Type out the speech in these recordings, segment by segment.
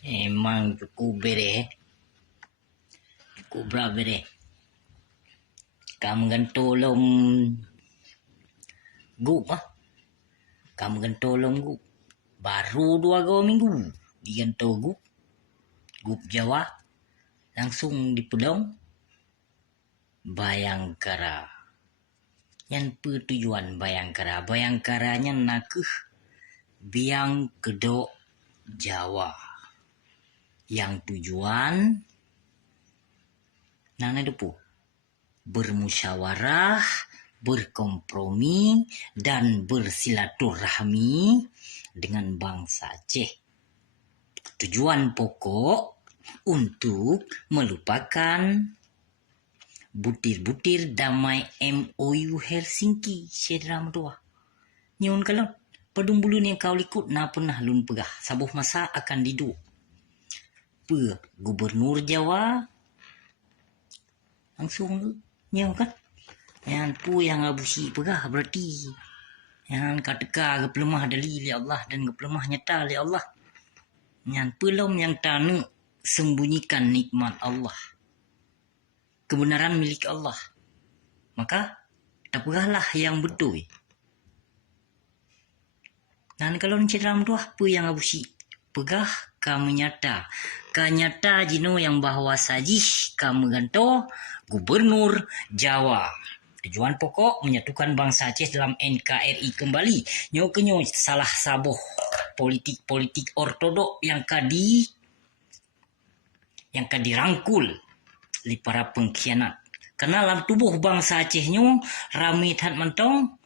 Emang cukup bere, cukup berapa bere? Kamu kan tolong gup ah, kamu kan tolong gup. Baru 2 minggu diganto gup Jawa langsung di Pedong Bayangkara. Yang tujuan Bayangkaranya nakuh biang kedok Jawa. Yang tujuan nana depu bermusyawarah, berkompromi, dan bersilaturahmi dengan bangsa Aceh. Tujuan pokok untuk melupakan butir-butir damai MOU Helsinki Syedram doa. Nyun kalau padung bulu ni kau likut na pernah lun pegah. Sabuh masa akan didu. Gubernur Jawa langsung nyaw kan. Yang pu yang abusi pegah berarti yang kateka kepelemah dalil li Allah dan kepelemah nyata li Allah. Yang pelom yang tanu sembunyikan nikmat Allah. Kebenaran milik Allah. Maka tak pegahlah yang betul. Dan kalau dalam tu apa yang abusi pegah kamu nyata. Kanyata jino yang bahwa sajih kamu ganto Gubernur Jawa. Tujuan pokok menyatukan bangsa Aceh dalam NKRI kembali. Nyo salah sabuh politik ortodok yang dirangkul li para pengkhianat. Karena dalam tubuh bangsa Aceh nyo rami tan mentong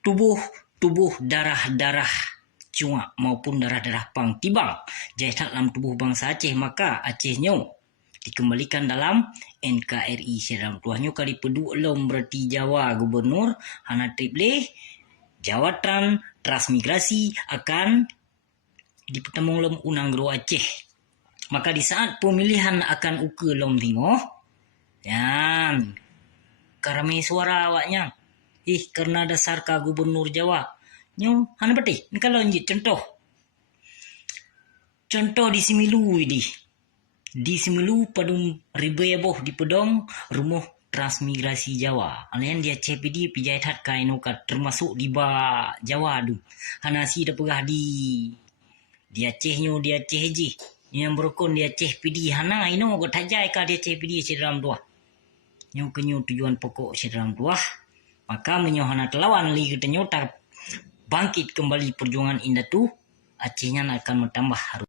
tubuh darah-darah cungak maupun darah-darah pang tibang jahat dalam tubuh bangsa Aceh, maka Aceh nyo dikembalikan dalam NKRI Syedram tuahnya kali pedu elom berarti Jawa gubernur hana triple jawatan transmigrasi akan dipertemuan lom unang gero Aceh. Maka di saat pemilihan akan uke lom tingoh yan karami suara awaknya karena dasar ka gubernur Jawa nyo hana beti kalau njit contoh di Similu di Similu padung ribeboh di Pedong rumah transmigrasi Jawa alian dia CPD pijait hat kainu kat termasuk di ba Jawa du hana si da pegah di Aceh nyo di Aceh ji yang berokon di Aceh PD hana ino got hajai ka di Aceh PD Syedram tuah nyo kenyo tujuan pokok Syedram tuah maka menyohana telawan li kita nyota bangkit kembali perjuangan indah tu Acehnya akan bertambah harus